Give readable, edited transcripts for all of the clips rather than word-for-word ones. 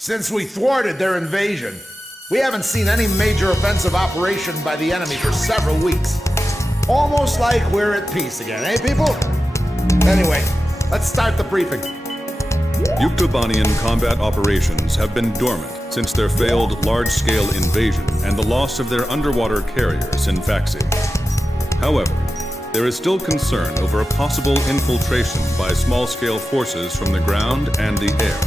Since we thwarted their invasion, we haven't seen any major offensive operation by the enemy for several weeks. Almost like we're at peace again, eh, people? Anyway, let's start the briefing. Yuktobanian combat operations have been dormant since their failed large-scale invasion and the loss of their underwater carrier, Sinfaxi. However, there is still concern over a possible infiltration by small-scale forces from the ground and the air.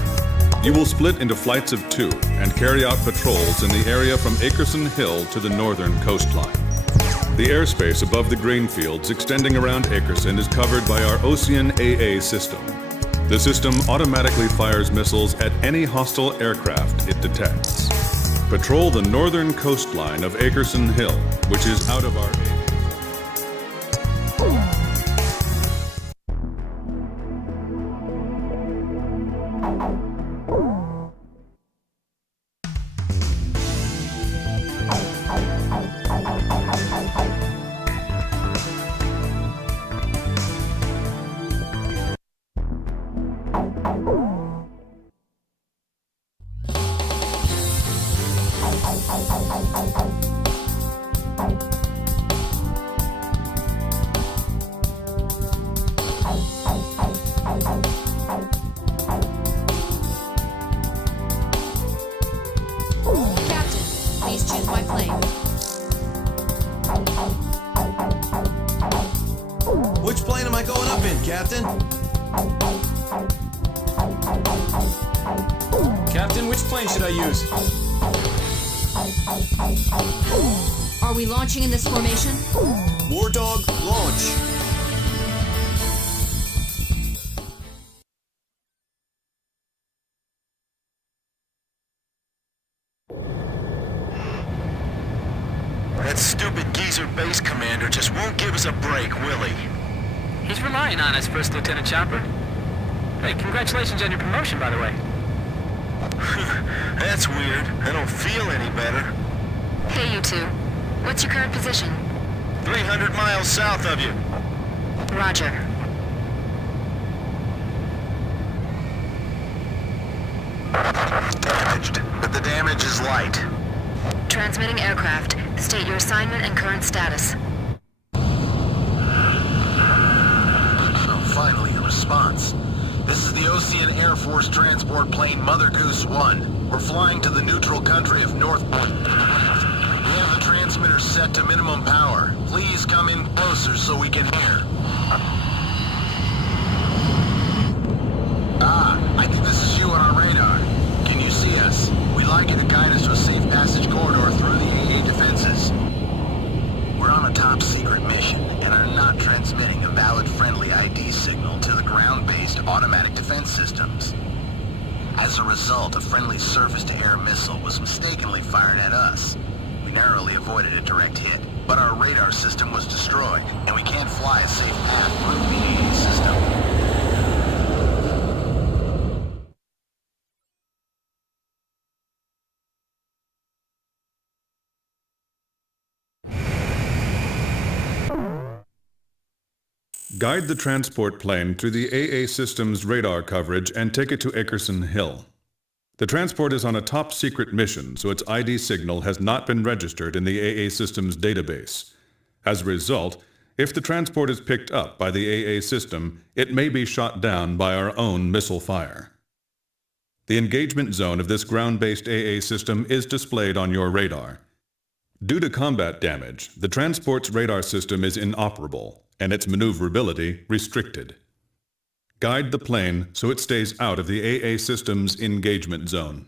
You will split into flights of 2 and carry out patrols in the area from Akerson Hill to the northern coastline. The airspace above the grain fields extending around Akerson is covered by our Ocean AA system. The system automatically fires missiles at any hostile aircraft it detects. Patrol the northern coastline of Akerson Hill, which is out of our AA. Which plane am I going up in, Captain? Captain, which plane should I use? Are we launching in this formation? War Dog, launch. That stupid geezer base commander just won't give us a break, will he? He's relying on us, First Lieutenant Chopper. Hey, congratulations on your promotion, by the way. That's weird. I don't feel any better. Hey, you two. What's your current position? 300 miles south of you. Roger. Damaged, but the damage is light. Transmitting aircraft. State your assignment and current status. Finally, a response. This is the Ocean Air Force transport plane Mother Goose 1. We're flying to the neutral country of North... We have the transmitter set to minimum power. Please come in closer so we can hear. I think this is you on our radar. Can you see us? We'd like you to guide us to a safe passage corridor through the AA defenses. We're on a top-secret mission and are not transmitting a valid friendly ID signal to the ground-based automatic defense systems. As a result, a friendly surface-to-air missile was mistakenly fired at us. We narrowly avoided a direct hit, but our radar system was destroyed, and we can't fly a safe path through the AA system. Guide the transport plane through the AA system's radar coverage and take it to Akerson Hill. The transport is on a top-secret mission, so its ID signal has not been registered in the AA system's database. As a result, if the transport is picked up by the AA system, it may be shot down by our own missile fire. The engagement zone of this ground-based AA system is displayed on your radar. Due to combat damage, the transport's radar system is inoperable, and its maneuverability restricted. Guide the plane so it stays out of the AA system's engagement zone.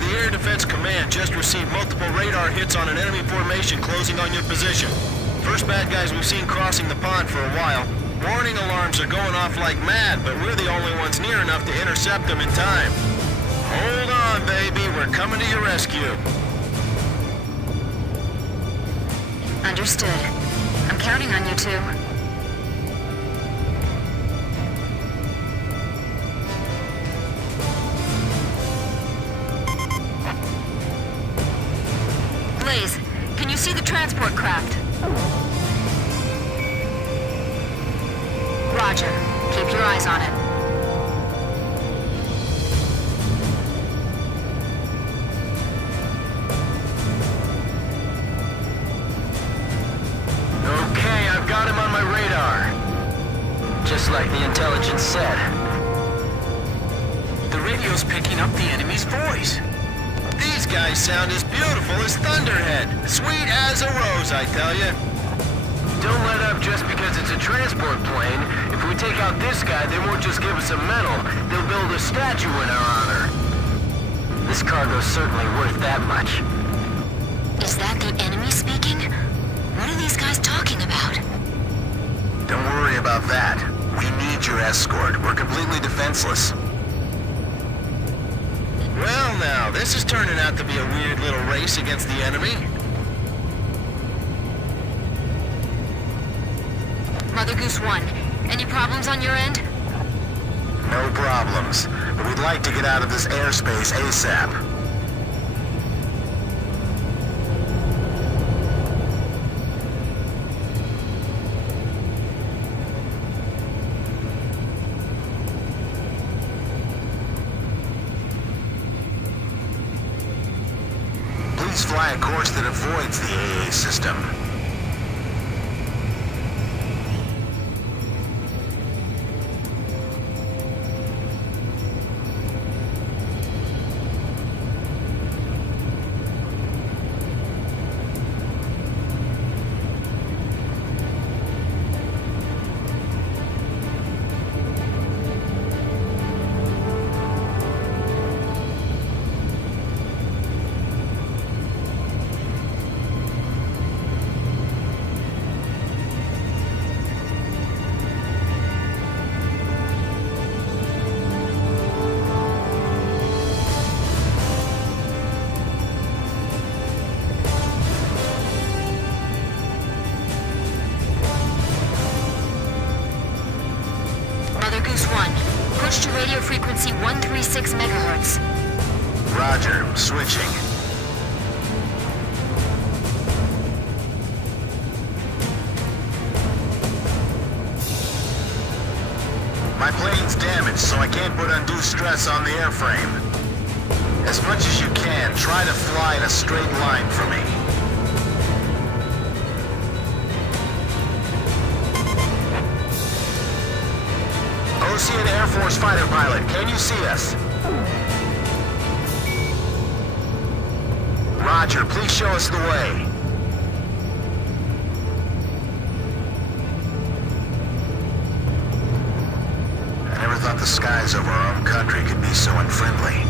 The Air Defense Command just received multiple radar hits on an enemy formation closing on your position. First bad guys we've seen crossing the pond for a while. Warning alarms are going off like mad, but we're the only ones near enough to intercept them in time. Hold on, baby. We're coming to your rescue. Understood. I'm counting on you two. Blaze, can you see the transport craft? Roger. Keep your eyes on it. Okay, I've got him on my radar. Just like the intelligence said. The radio's picking up the enemy's voice. These guys sound as beautiful as Thunderhead. Sweet as a rose, I tell you. Don't let up just because it's a transport plane. If we take out this guy, they won't just give us a medal. They'll build a statue in our honor. This cargo's certainly worth that much. Is that the enemy speaking? What are these guys talking about? Don't worry about that. We need your escort. We're completely defenseless. Well now, this is turning out to be a weird little race against the enemy. Mother Goose 1, any problems on your end? No problems. But we'd like to get out of this airspace ASAP. Please fly a course that avoids the AA system. Mother Goose 1, push to radio frequency 136 megahertz. Roger, switching. My plane's damaged, so I can't put undue stress on the airframe. As much as you can, try to fly in a straight line for me. Ocean Air Force fighter pilot, can you see us? Roger, please show us the way. I never thought the skies over our own country could be so unfriendly.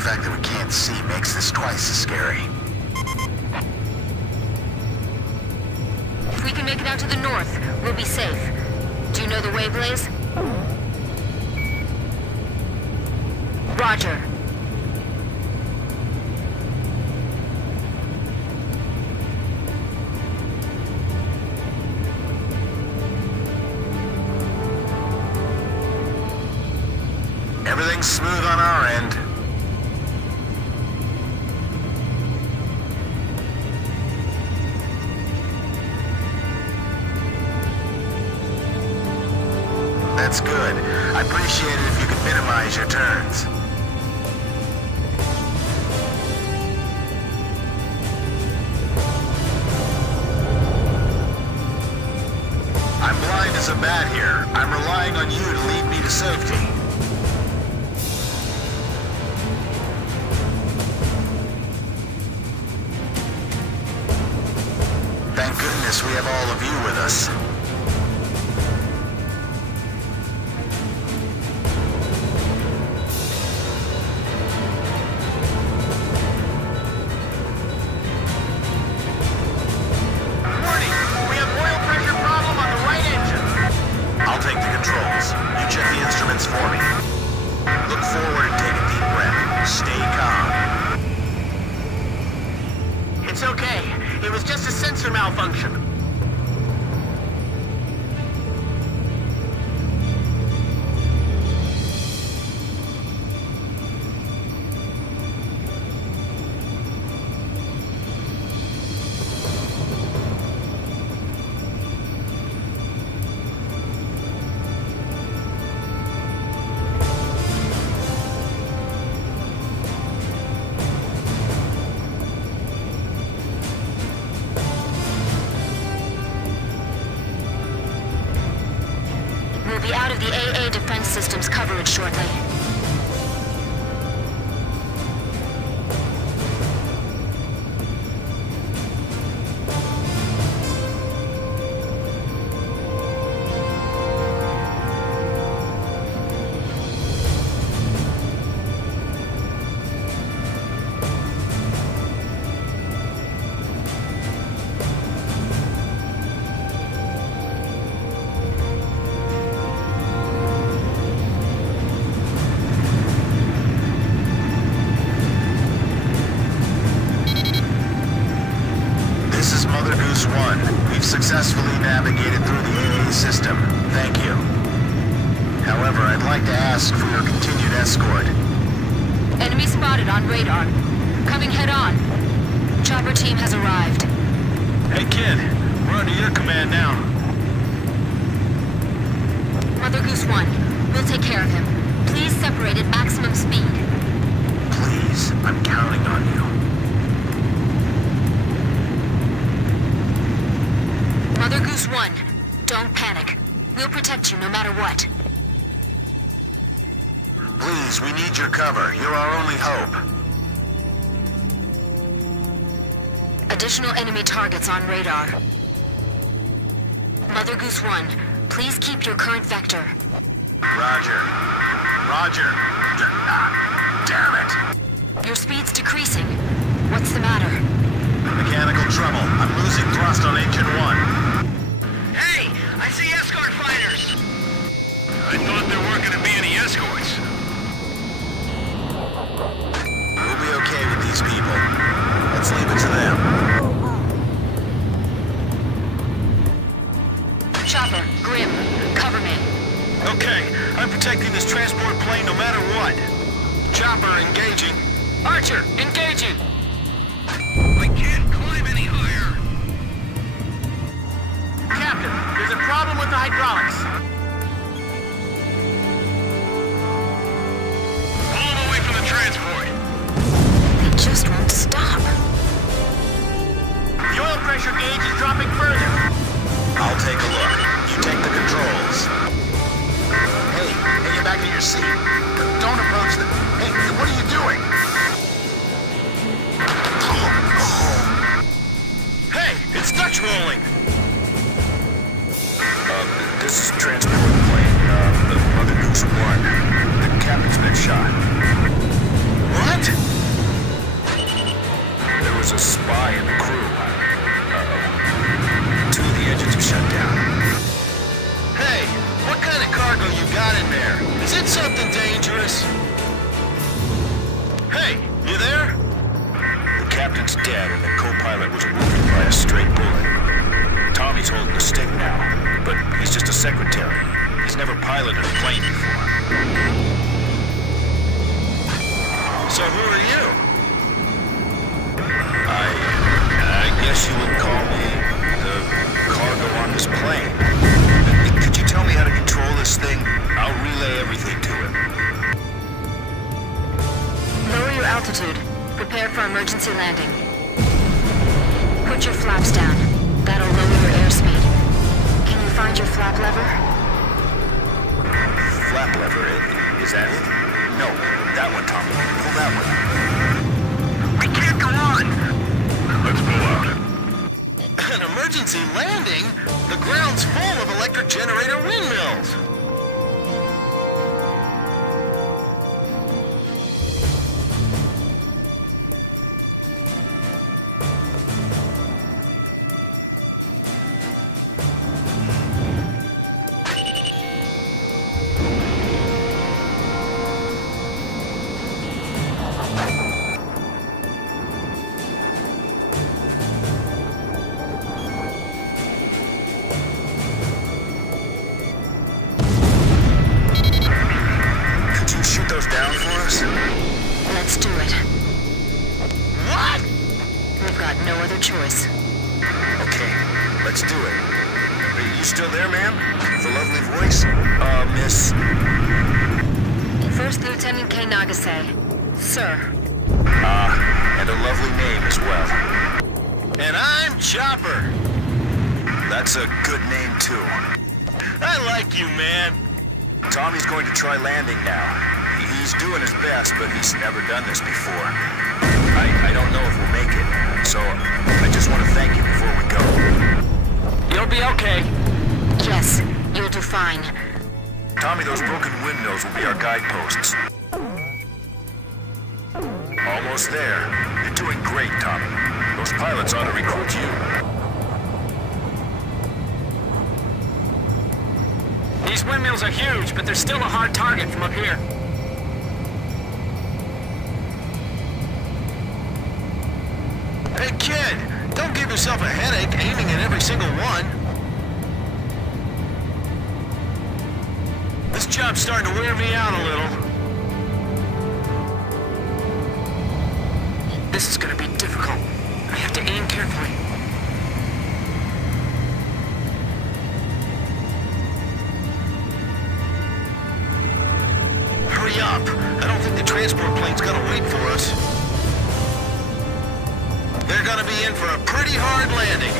fact that we can't see makes this twice as scary. If we can make it out to the north, we'll be safe. Do you know the way, Blaze? Roger. Everything's smooth on our end. That's good. I appreciate it if you could minimize your turns. I'm blind as a bat here. I'm relying on you to lead me to safety. Thank goodness we have all of you with us. Warning! We have oil pressure problem on the right engine. I'll take the controls. You check the instruments for me. Look forward and take a deep breath. Stay calm. It's okay. It was just a sensor malfunction. We'll be out of the AA defense system's coverage shortly. This is Mother Goose 1. We've successfully navigated through the AA system. Thank you. However, I'd like to ask for your continued escort. Enemy spotted on radar. Coming head on. Chopper team has arrived. Hey, kid. We're under your command now. Mother Goose 1, we'll take care of him. Please separate at maximum speed. Please, I'm counting on you. Mother Goose 1, don't panic. We'll protect you no matter what. Please, we need your cover. You're our only hope. Additional enemy targets on radar. Mother Goose 1, please keep your current vector. Roger. Roger. Damn it! Your speed's decreasing. What's the matter? Mechanical trouble. I'm losing thrust on engine 1. Hey! I see escort fighters! I thought there weren't gonna be any escorts. We'll be okay with these people. Let's leave it to them. Chopper, Grim, cover me. Okay, I'm protecting this transport plane no matter what. Chopper engaging. Archer, engaging! I can't climb any higher. Captain, there's a problem with the hydraulics. Pull them away from the transport. They just won't stop. The oil pressure gauge is dropping further. I'll take a look. You take the controls. Hey, get back to your seat. Don't approach them. Hey, what are you doing? Hey, it's Dutch rolling. This is transport dead and the co-pilot was wounded by a stray bullet. Tommy's holding the stick now, but he's just a secretary. He's never piloted a plane before. So who are you? I guess you would call me the cargo on this plane. Could you tell me how to control this thing? I'll relay everything to him. Lower your altitude. Prepare for emergency landing. Put your flaps down. That'll lower your airspeed. Can you find your flap lever? Flap lever, is that it? No, that one, Tommy. Pull that one. We can't go on! Let's pull out. An emergency landing? The ground's full of electric generator windmills! Down for us? Let's do it. What? We've got no other choice. Okay, let's do it. Are you still there, ma'am? With a lovely voice? Miss... First Lieutenant K. Nagase. Sir. And a lovely name as well. And I'm Chopper. That's a good name, too. I like you, man. Tommy's going to try landing now. He's doing his best, but he's never done this before. I don't know if we'll make it, so I just want to thank you before we go. You'll be okay. Yes, you'll do fine. Tommy, those broken windmills will be our guideposts. Almost there. You're doing great, Tommy. Those pilots ought to recruit you. These windmills are huge, but they're still a hard target from up here. Hey, kid! Don't give yourself a headache aiming at every single one. This job's starting to wear me out a little. This is gonna be difficult. I have to aim carefully. Hurry up! I don't think the transport plane's gonna wait for us. They're gonna be in for a pretty hard landing.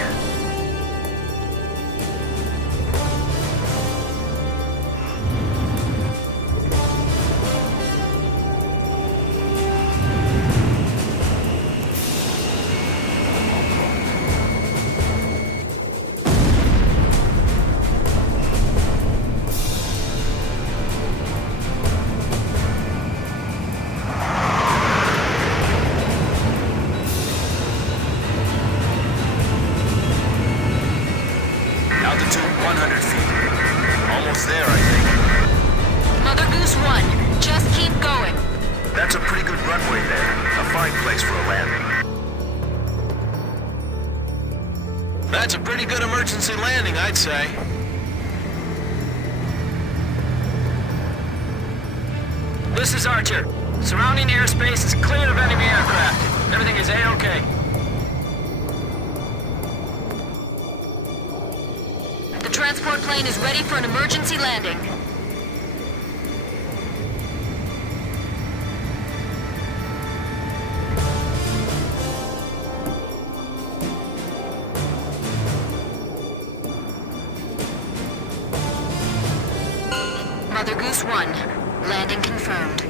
Altitude 100 feet. Almost there, I think. Mother Goose 1, just keep going. That's a pretty good runway there. A fine place for a landing. That's a pretty good emergency landing, I'd say. This is Archer. Surrounding airspace is cleared of enemy aircraft. Everything is A-OK. The transport plane is ready for an emergency landing. Mother Goose 1, landing confirmed.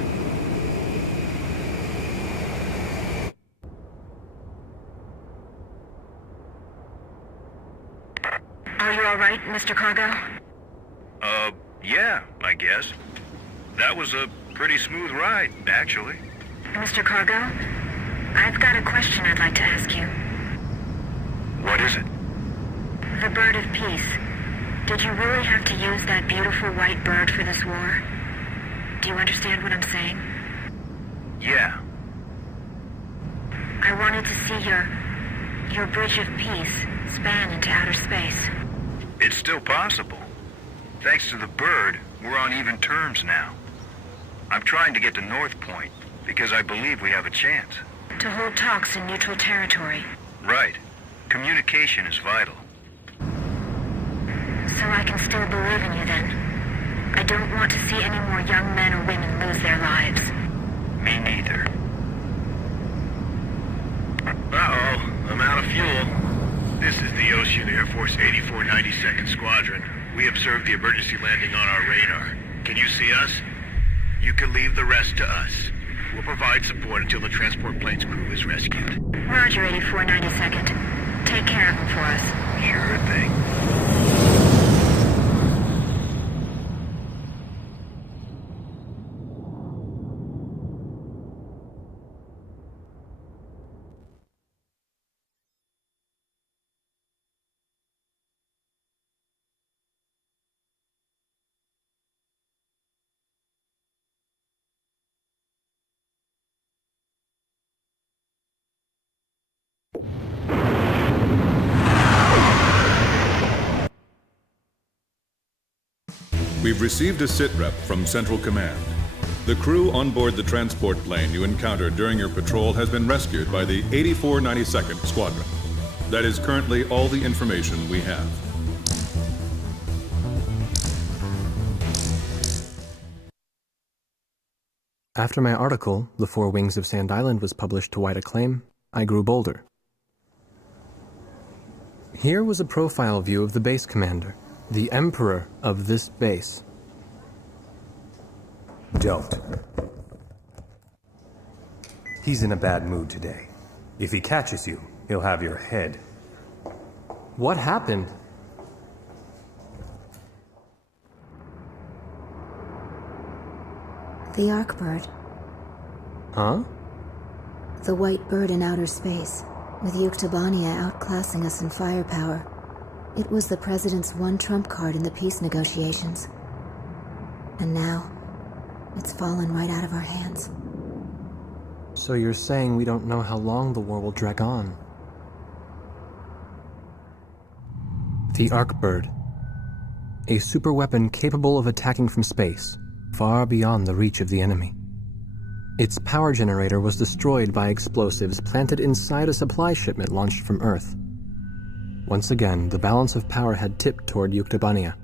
Are you all right, Mr. Cargo? Yeah, I guess. That was a pretty smooth ride, actually. Mr. Cargo, I've got a question I'd like to ask you. What is it? The Bird of Peace. Did you really have to use that beautiful white bird for this war? Do you understand what I'm saying? Yeah. I want to wanted to see your bridge of peace span into outer space. It's still possible. Thanks to the bird, we're on even terms now. I'm trying to get to North Point because I believe we have a chance. To hold talks in neutral territory. Right. Communication is vital. So I can still believe in you then. I don't want to see any more young men or women lose their lives. Me neither. Uh-oh, I'm out of fuel. This is the Ocean Air Force 8492nd Squadron. We observed the emergency landing on our radar. Can you see us? You can leave the rest to us. We'll provide support until the transport plane's crew is rescued. Roger, 8492nd. Take care of him for us. Sure thing. We've received a sitrep from Central Command. The crew on board the transport plane you encountered during your patrol has been rescued by the 8492nd Squadron. That is currently all the information we have. After my article, The Four Wings of Sand Island, was published to wide acclaim, I grew bolder. Here was a profile view of the base commander, the emperor of this base. Don't. He's in a bad mood today. If he catches you, he'll have your head. What happened? The Arkbird. Huh? The white bird in outer space, with Yuktobania outclassing us in firepower. It was the President's one trump card in the peace negotiations. And now, it's fallen right out of our hands. So you're saying we don't know how long the war will drag on? The Arkbird. A superweapon capable of attacking from space, far beyond the reach of the enemy. Its power generator was destroyed by explosives planted inside a supply shipment launched from Earth. Once again, the balance of power had tipped toward Yuktobania.